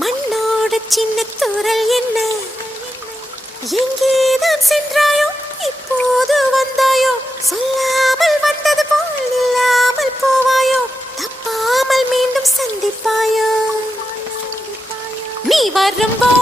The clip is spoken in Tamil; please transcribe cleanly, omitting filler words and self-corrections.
மண்ணோட சின்ன தூரல் என்ன, எங்கேதான் சென்றாயோ இப்போது வந்தாயோ, சொல்லாமல் வந்தது போல் இல்லாமல் போவாயோ, தப்பாமல் மீண்டும் சந்திப்பாயோ, நீ வரும்போ